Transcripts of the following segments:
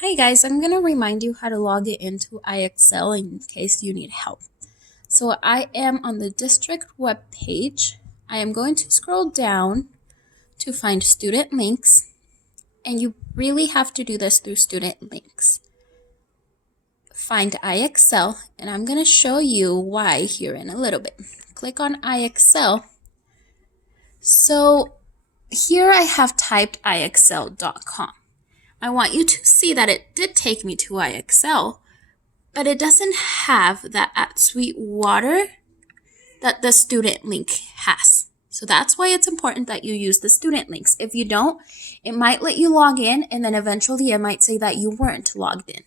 Hi guys, I'm going to remind you how to log it into IXL in case you need help. So I am on the district web page. I am going to scroll down to find student links, and you really have to do this through student links. Find IXL, and I'm going to show you why here in a little bit. Click on IXL. So here I have typed IXL.com. I want you to see that it did take me to IXL, but it doesn't have that at Sweetwater that the student link has. So that's why it's important that you use the student links. If you don't, it might let you log in, and then eventually it might say that you weren't logged in.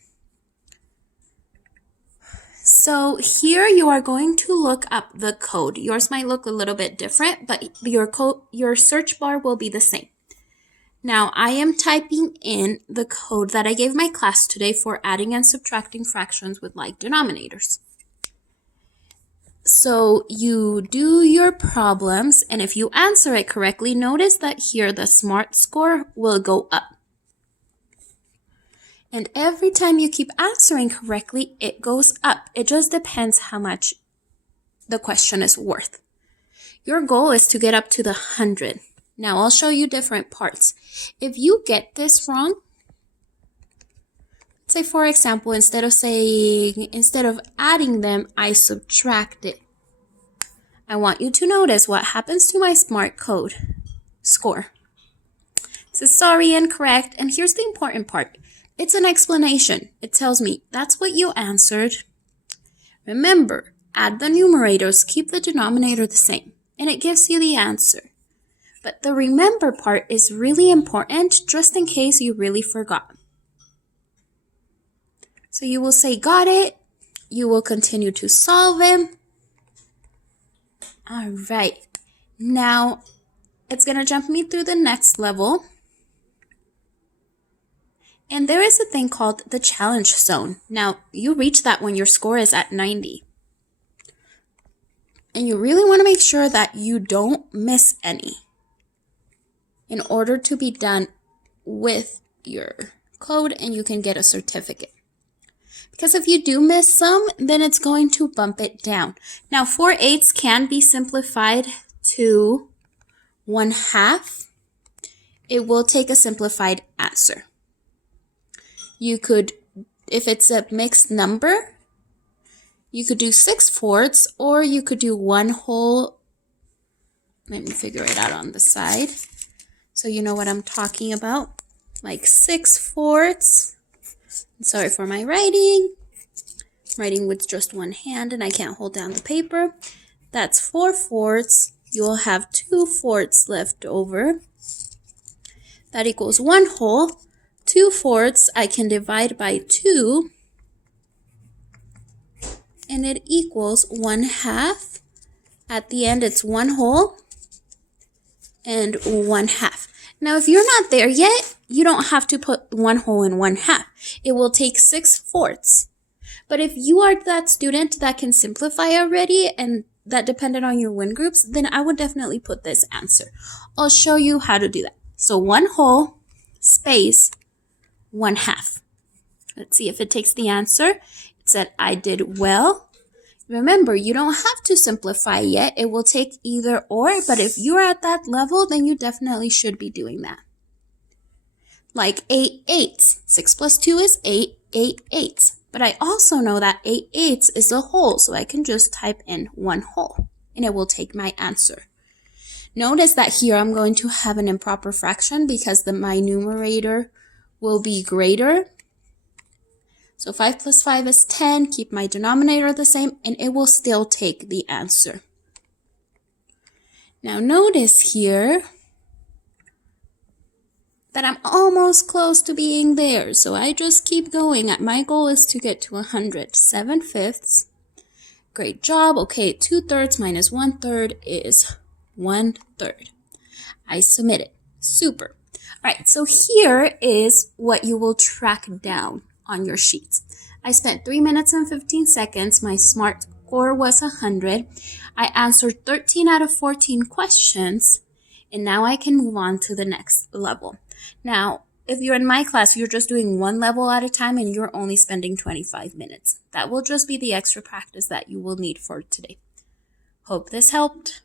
So here you are going to look up the code. Yours might look a little bit different, but your search bar will be the same. Now, I am typing in the code that I gave my class today for adding and subtracting fractions with like denominators. So you do your problems, and if you answer it correctly, notice that here the SMART score will go up. And every time you keep answering correctly, it goes up. It just depends how much the question is worth. Your goal is to get up to the 100. Now, I'll show you different parts. If you get this wrong, say for example, instead of adding them, I subtract it. I want you to notice what happens to my SMART code score. It says sorry, incorrect, and here's the important part. It's an explanation. It tells me that's what you answered. Remember, add the numerators, keep the denominator the same, and it gives you the answer. But the remember part is really important just in case you really forgot. So you will say, got it. You will continue to solve it. All right. Now, it's going to jump me through the next level. And there is a thing called the challenge zone. Now, you reach that when your score is at 90. And you really want to make sure that you don't miss any in order to be done with your code and you can get a certificate. Because if you do miss some, then it's going to bump it down. Now, 4/8 can be simplified to 1/2. It will take a simplified answer. You could, if it's a mixed number, you could do 6/4, or you could do 1 whole. Let me figure it out on the side so you know what I'm talking about. Like 6/4. Sorry for my writing. I'm writing with just one hand and I can't hold down the paper. That's 4/4. You'll have 2/4 left over. That equals 1 whole. 2/4 I can divide by 2. And it equals 1/2. At the end, it's 1 whole and 1/2. Now, if you're not there yet, you don't have to put 1 whole and 1/2. It will take 6/4. But if you are that student that can simplify already and that depended on your win groups, then I would definitely put this answer. I'll show you how to do that. So 1 whole space 1/2. Let's see if it takes the answer. It said I did well. Remember, you don't have to simplify yet. It will take either or, but if you're at that level, then you definitely should be doing that. Like 8/8. 6 plus 2 is 8, 8/8. But I also know that 8/8 is a whole, so I can just type in 1 whole, and it will take my answer. Notice that here I'm going to have an improper fraction because my numerator will be greater. So 5 plus 5 is 10. Keep my denominator the same, and it will still take the answer. Now notice here that I'm almost close to being there. So I just keep going. My goal is to get to 100. 7/5. Great job. Okay, 2/3 minus 1/3 is 1/3. I submit it. Super. All right, so here is what you will track down on your sheets. I spent 3 minutes and 15 seconds. My SMART score was 100. I answered 13 out of 14 questions, and now I can move on to the next level. Now, if you're in my class, you're just doing one level at a time and you're only spending 25 minutes. That will just be the extra practice that you will need for today. Hope this helped.